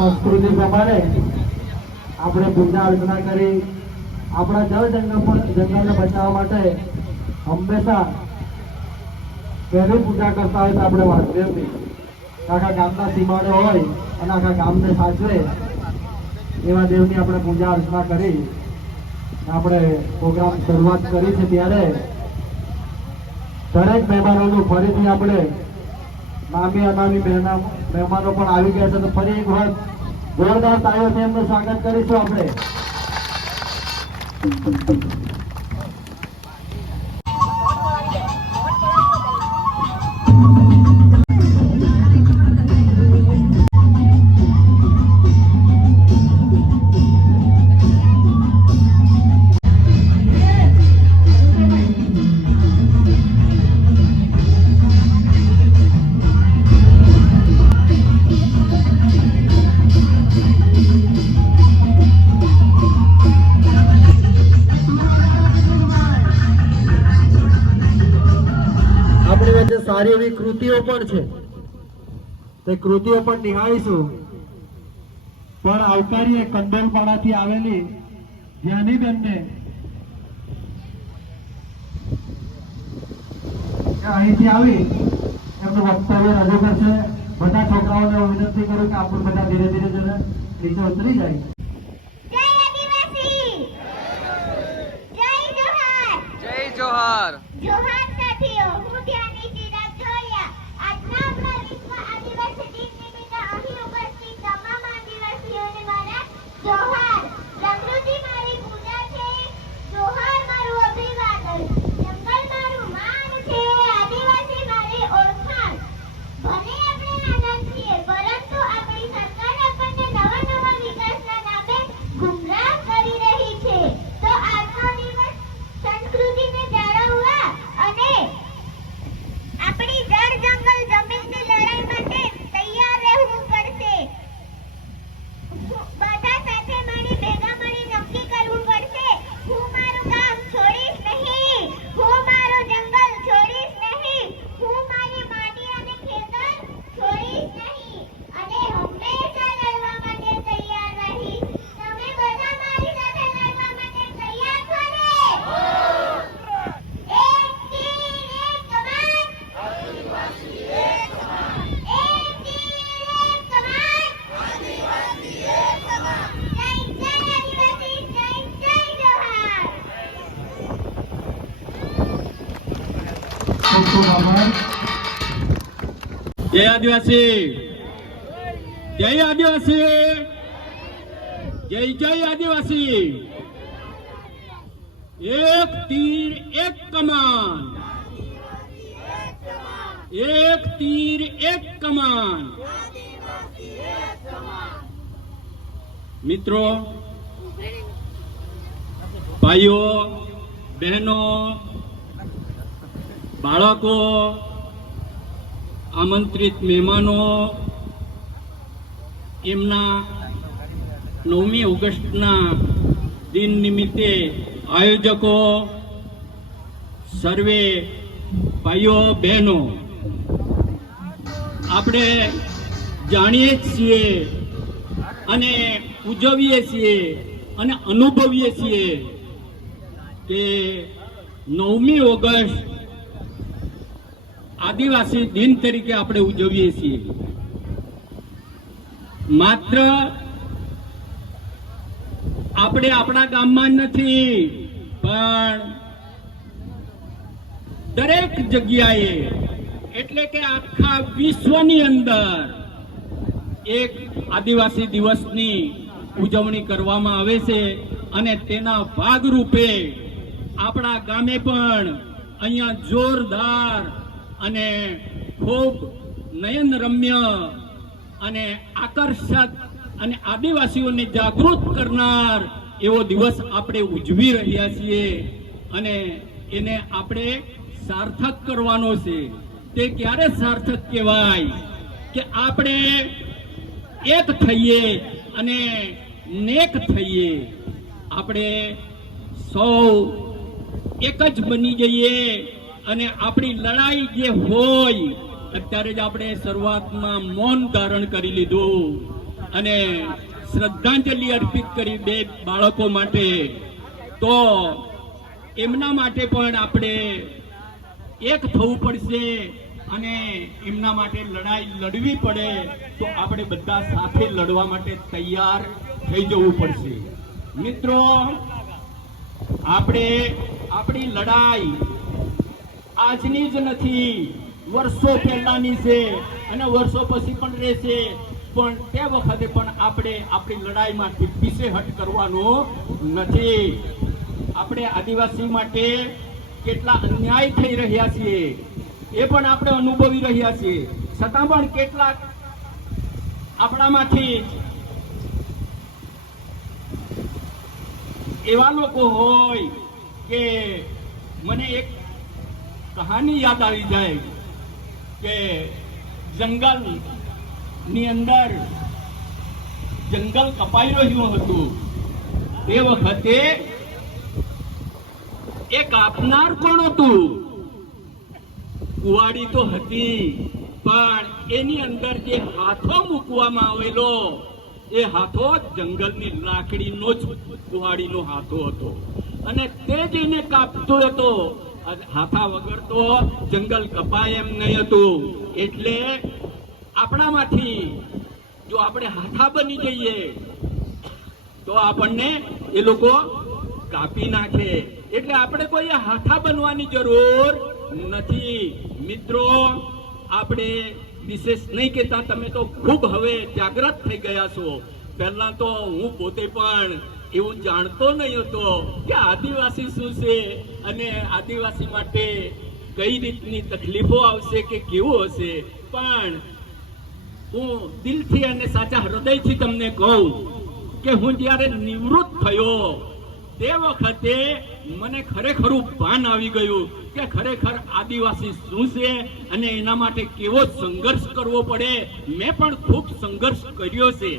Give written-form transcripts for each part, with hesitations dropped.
संस्कृति प्रमाणे આપણે પૂજા અર્ચના કરી આપણા જંગલને બચાવવા માટે હંમેશા પહેલી પૂજા કરતા હોય તો આપણે વાસુદેવની આખા ગામના સીમાડે હોય અને આખા ગામને સાચવે એવા દેવની આપણે પૂજા અર્ચના કરી આપણે પ્રોગ્રામ શરૂઆત કરી છે ત્યારે દરેક મહેમાનોનું ફરીથી આપણે નામી અનામી મહેમાનો પણ આવી ગયા છે તો ફરી એક વખત જોરદાર તાળીઓથી એમનું સ્વાગત કરીશું આપણે. સારી એવી કૃતિઓ પણ છે તે કૃતિઓ પણ નિહાળીશું પણ આવકારીએ કંડોલપાડાથી આવેલી જ્ઞાનીબેનને અહીંથી આવી એમનું વક્તવ્ય રજૂ કરશે. બધા છોકરાઓને હું વિનંતી કરું કે આપણે બધા ધીરે ધીરે જરા નીચે ઉતરી જાય. જય જોહાર. જોહાર સાથીઓ, હું ધ્યાની ચિરાગ જોડિયા. આજના આપણા વિશ્વ આદિવાસી દિન નિમિત્તે અહીં ઉપસ્થિત તમામ આદિવાસીઓને મારા જોહાર. પ્રકૃતિ મારી પૂજા છે, જોહાર મારું અભિવાદન. જંગલ મારું માન છે, આદિવાસી મારી ઓળખાણ. ભલે આપણે નાના છીએ પરંતુ આપણી સરકાર આપણને નવા નવા વિકાસના નામે ગુમરાહ કરી રહી છે. તો આજનો દિવસ સંસ્કૃતિને જાળવવા અને આપણી જળ જંગલ જમીનની લડાઈ માટે તૈયાર રહેવું પડશે. બધા સાથે મળી ભેગા મળી નક્કી કરવું પડશે. હું મારું ગામ છોડીશ નહીં, હું મારું જંગલ છોડીશ નહીં, હું મારી માટી અને ખેતર છોડીશ નહીં અને હંમેશા લડવા માટે તૈયાર રહીશ. તમે બધા મારી સાથે લડવા માટે તૈયાર છો ને? એક તીર એક કમાન, આદિવાસી એક સમાન. એક તીર એક કમાન, આદિવાસી એક સમાન. જય જય આદિવાસી, જય જય જોહાર. ખૂબ ખૂબ આભાર. જય આદિવાસી, જય આદિવાસી, જય જય આદિવાસી. એક તીર એક કમાન, એક તીર એક કમાન. મિત્રો, ભાઈઓ, બહેનો, બાળકો, આમંત્રિત મહેમાનો, એમના 9મી ઓગસ્ટના દિન નિમિત્તે આયોજકો, સર્વે ભાઈઓ બહેનો, આપણે જાણીએ જ છીએ અને ઉજવીએ છીએ અને અનુભવીએ છીએ કે 9મી ઓગસ્ટ આદિવાસી દિન તરીકે આપણે ઉજવીએ છીએ. માત્ર આપણે આપણા ગામમાં નથી પણ દરેક જગ્યાએ એટલે કે આખા વિશ્વની અંદર એક આદિવાસી દિવસની ઉજવણી કરવામાં આવે છે અને તેના ભાગરૂપે આપણા ગામે પણ અહીંયા જોરદાર અને ખૂબ નયનરમ્ય અને આકર્ષક અને આદિવાસીઓને જાગૃત કરનાર એવો દિવસ આપણે ઉજવી રહ્યા છીએ અને એને આપણે સાર્થક કરવાનો છે. તે ક્યારે સાર્થક કહેવાય કે આપણે એક થઈએ અને નેક થઈએ. આપણે સૌ એક જ બની જઈએ અને આપણી લડાઈ જે હોય, અત્યારે જ આપણે શરૂઆતમાં મૌન ધારણ કરી લીધું અને શ્રદ્ધાંજલિ અર્પિત કરી બે બાળકો માટે, તો એમના માટે પણ આપણે એક થવું પડશે અને એમના માટે લડાઈ લડવી પડે તો આપણે બધા સાથે લડવા માટે તૈયાર થઈ જવું પડશે. મિત્રો, આપણે આપણી લડાઈ આજની જ નથી, વર્ષો પહેલાની છે અને વર્ષો પછી પણ રહેશે. પણ તે વખતે પણ આપણે આપણી લડાઈમાંથી પીછેહટ કરવાનો નથી. આપણે આદિવાસી માટે કેટલા અન્યાય થઈ રહ્યા છીએ એ પણ આપણે અનુભવી રહ્યા છીએ. છતાં પણ કેટલાક આપણામાંથી એવા લોકો હોય કે મને એક કહાની યાદ આવી જાય કે જંગલ ની અંદર જંગલ કપાઈ રહ્યું હતું. તે વખતે એ કાપનાર કોણ હતું? કુવાડી તો હતી, પણ એની અંદર જે હાથો મૂકવામાં આવેલો એ હાથો જંગલની લાકડીનો જ કુવાડીનો હાથો હતો અને તે જ એને કાપતો હતો. હાથા વગર તો જંગલ કપાય એમ નહીં હતું. એટલે આપણામાંથી જો આપણે હાથા બની જઈએ તો આપણને એ લોકો કાપી નાખે. એટલે આપણે કોઈ હાથા બનવાની જરૂર નથી. મિત્રો, આપણે વિશેષ નહીં કહેતા, તમે તો ખૂબ હવે જાગૃત થઈ ગયા છો. પહેલા તો હું પોતે પણ એવું જાણતો નહીં હતો કે આદિવાસી શું છે અને આદિવાસી માટે કઈ રીતની તકલીફો આવશે કે કેવું હશે. પણ હું દિલથી અને સાચા હૃદયથી તમને કહું કે હું જ્યારે નિવૃત્ત થયો તે વખતે મને ખરેખરું ભાન આવી ગયું કે ખરેખર આદિવાસી શું છે અને એના માટે કેવો સંઘર્ષ કરવો પડે. મેં પણ ખૂબ સંઘર્ષ કર્યો છે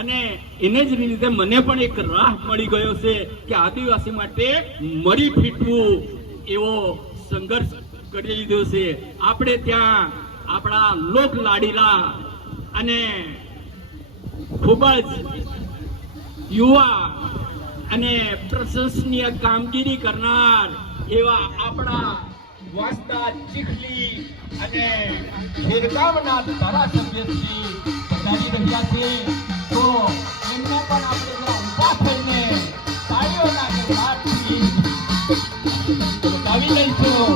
અને એને જ લીધે મને પણ એક રાહ મળી ગયો છે કે આદિવાસી માટે મરી ફીટવું એવો સંઘર્ષ કરી લીધો છે. આપણે ત્યાં આપણા લોક લાડીલા અને ખૂબ જ યુવા અને પ્રશંસનીય કામગીરી કરનાર એવા આપણા વાંસદા, ચીખલી અને ખેરગામના ધારાસભ્યશ્રી પધારી રહ્યા છે. તો એમને પણ આપણે જરા ઊભા થઈને તાળીઓના ગણગણાટથી બતાવી લઈશું.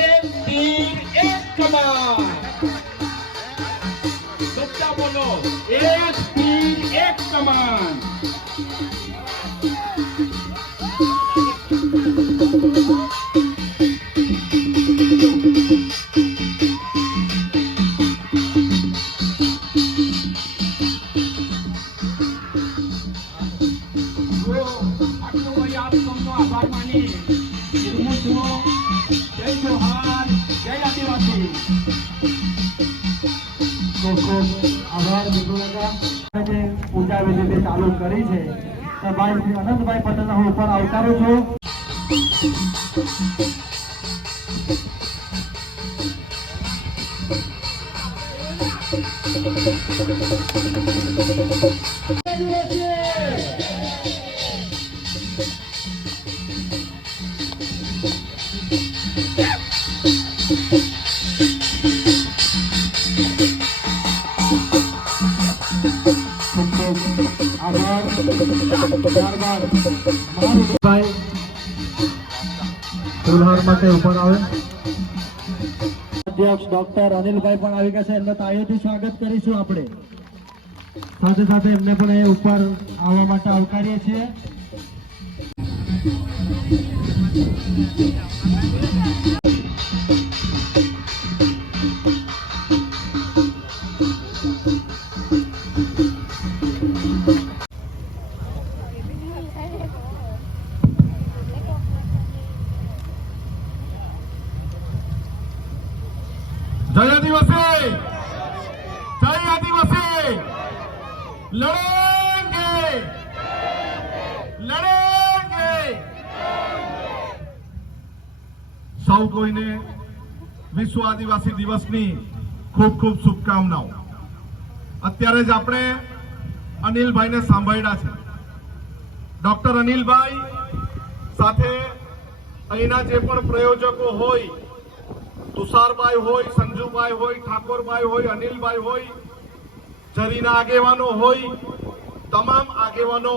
એક તીર એક કમાન, સચ્ચા બોલો, એક તીર એક કમાન. આભાર માની વિરમું છું. જય જોહાર, જય આદિવાસી. ખૂબ ખૂબ આભાર વિપુલકા. જે પૂજા વિધિ ચાલુ કરી છે તો ભાઈ શ્રી અનંતભાઈ પટેલને હું ઉપર આવકારું છું. ત્યારબાદ મહાનુભાઈ ફૂલહાર માટે ઉપર આવે. અધ્યક્ષ ડોક્ટર અનિલભાઈ પણ આવી ગયા છે. એમને તાળીઓથી સ્વાગત કરીશું. આપણે સાથે સાથે એમને પણ એ ઉપર આવવા માટે આવકારીએ છીએ. જય આદિવાસી, જય આદિવાસી, લડેંગે, લડેંગે. સૌ કોઈને વિશ્વ આદિવાસી દિવસની ખૂબ ખૂબ શુભકામનાઓ. અત્યારે જ આપણે અનિલભાઈને સાંભળ્યા છે. ડોક્ટર અનિલભાઈ સાથે અહીંના જે પણ પ્રયોજકો હોય, તુષારભાઈ હોય, સંજુભાઈ હોય, ઠાકોરભાઈ હોય, અનિલભાઈ હોય, જરીના આગેવાનો હોય, તમામ આગેવાનો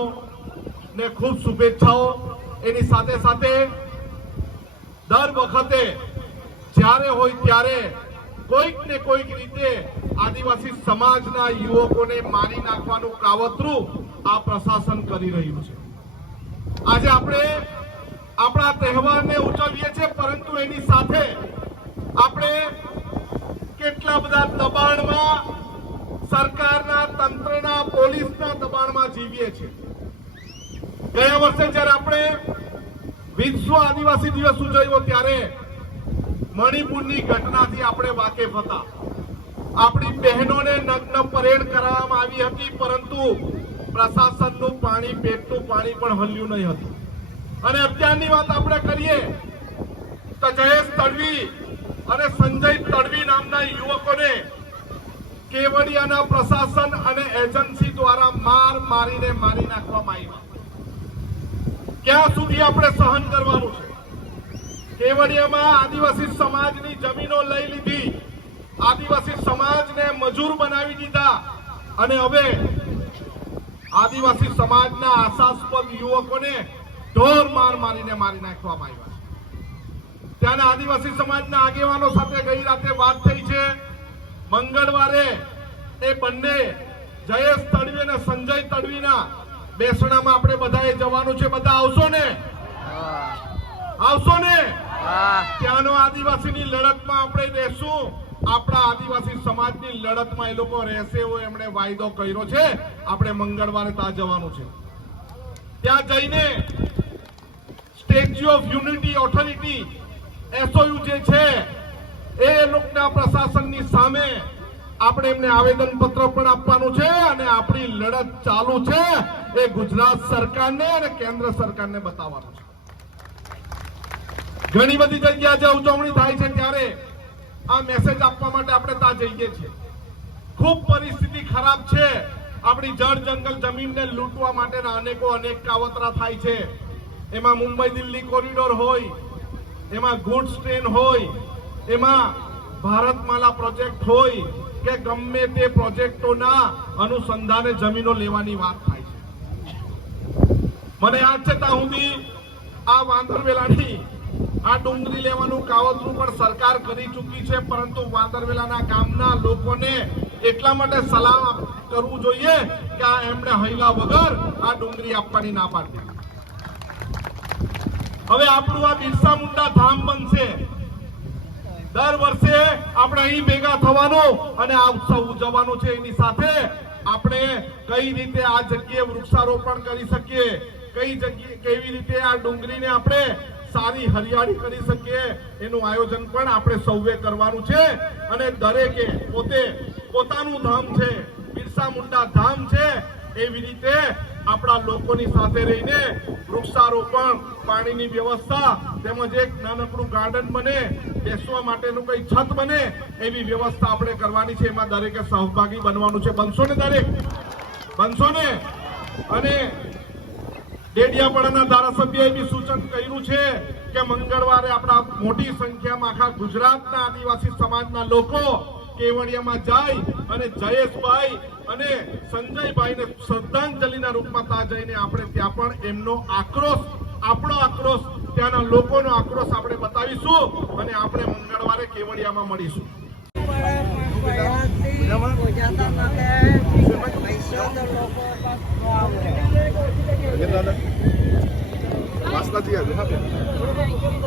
ને ખૂબ શુભેચ્છાઓ. એની સાથે સાથે દર વખતે જ્યારે હોય ત્યારે કોઈક ને કોઈક રીતે આદિવાસી સમાજના યુવકોને મારી નાખવાનું કાવતરું આ પ્રશાસન કરી રહ્યું છે. આજે આપણે આપણા તહેવારને ઉજવીએ છીએ, પરંતુ એની સાથે આપણે કેટલા બધા દબાણમાં, સરકારના, તંત્રના, પોલીસના દબાણમાં જીવીએ છીએ. ગયા વર્ષે જ્યારે આપણે વિશ્વ આદિવાસી દિવસ ઉજવ્યો ત્યારે મણિપુરની ઘટનાથી આપણે વાકેફ હતા. આપણી બહેનોને નગ્ન પરેડ કરવામાં આવી હતી, પરંતુ પ્રશાસનનું પાણી, પેટનું પાણી પણ હલ્યું નહીં હતું. અને અત્યારની વાત આપણે કરીએ તો જયેશ તડવી અને સંજય તડવી નામના યુવકોને કેવડિયાના પ્રશાસન અને એજન્સી દ્વારા મારીને મારી નાખવામાં આવ્યા. ક્યાં સુધી આપણે સહન કરવાનું છે? કેવડિયામાં આદિવાસી સમાજની જમીનો લઈ લીધી, આદિવાસી સમાજને મજૂર બનાવી દીધા, અને હવે આદિવાસી સમાજના આશાસ્પદ યુવકોને ઢોર મારીને મારી નાખવામાં આવ્યા. ત્યાંના આદિવાસી સમાજના આગેવાનો સાથે ગઈ રાતે વાત થઈ છે. મંગળવારે એ બંને જયેશ તડવી અને સંજય તડવીના બેસણામાં આપણે બધાએ જવાનું છે. બધા આવશો ને? આવશો ને? ત્યાંનો આદિવાસીની લડતમાં આપણે રહેશું. આપણા આદિવાસી સમાજની લડતમાં એ લોકો રહેશે એવો એમણે વાયદો કર્યો છે. આપણે મંગળવારે ત્યાં જવાનું છે. ત્યાં જઈને statue of unity authority SOU જે છે એ લોકોના પ્રશાસનની સામે આપણે એમને આવેદન પત્ર પણ આપવાનું છે, અને આપણી લડત ચાલુ છે એ ગુજરાત સરકારને અને કેન્દ્ર સરકારને બતાવવાનું છે. ઘણી બધી જગ્યા જે ઉજવણી થાય છે ત્યારે આ મેસેજ આપવા માટે આપણે ત્યાં જઈએ છીએ. ખૂબ પરિસ્થિતિ ખરાબ છે. આપણી જળ જંગલ જમીનને લૂંટવા માટેના અનેક કાવતરા થાય છે. એમાં મુંબઈ દિલ્હી કોરિડોર હોય, એમાં ગુડ્સ ટ્રેન હોય, એમાં ભારતમાલા પ્રોજેક્ટ હોય કે ગમે તે પ્રોજેક્ટોના અનુસંધાને જમીનો લેવાની વાત થાય છે. મને યાદ છે ત્યાં સુધી આ વાંદરવેલાની આ ડુંગળી લેવાનું કાવતરું પણ સરકાર કરી ચૂકી છે, પરંતુ વાંદરવેલાના ગામના લોકોને એટલા માટે સલામ કરવું જોઈએ કે આ એમણે હૈલા વગર આ ડુંગળી આપવાની ના પાડી. હવે આપણું આ બિરસા મુંડા ધામ બનશે. દર વર્ષે આપણે અહીં ભેગા થવાનું અને આ ઉત્સવ ઉજવવાનો છે. એની સાથે આપણે કઈ રીતે આ જગ્યાએ વૃક્ષારોપણ કરી શકીએ, કઈ જગ્યાએ કેવી રીતે આ ડુંગળીને આપણે સારી હરિયાળી કરી શકીએ એનું આયોજન પણ આપણે સૌએ કરવાનું છે. અને દરેકે પોતે પોતાનું ધામ છે, બિરસા મુંડા ધામ છે, એવી રીતે આપણા લોકોની સાથે રહીને વૃક્ષારોપણ, પાણીની વ્યવસ્થા, તેમજ એક નાનકડું ગાર્ડન બને, બેસવા માટેનું કઈ છત બને એવી વ્યવસ્થા આપણે કરવાની છે. એમાં દરેકે સહભાગી બનવાનું છે. બનશો ને? દરેક બનશો ને? અને ડેડિયાપાડાના ધારાસભ્યએ બી સૂચન કર્યું છે કે મંગળવારે આપણા મોટી સંખ્યામાં આખા ગુજરાતના આદિવાસી સમાજના લોકો કેવડિયામાં જાય અને જયેશભાઈ અને સંજયભાઈને શ્રદ્ધાંજલિના રૂપમાં ત્યાં જઈને આપણે ત્યાં પણ એમનો આક્રોશ, આપણો આક્રોશ, ત્યાંના લોકોનો આક્રોશ આપણે બતાવીશું અને આપણે મંગળવારે કેવડિયામાં મળીશું. વાસ નથી આવ્યું.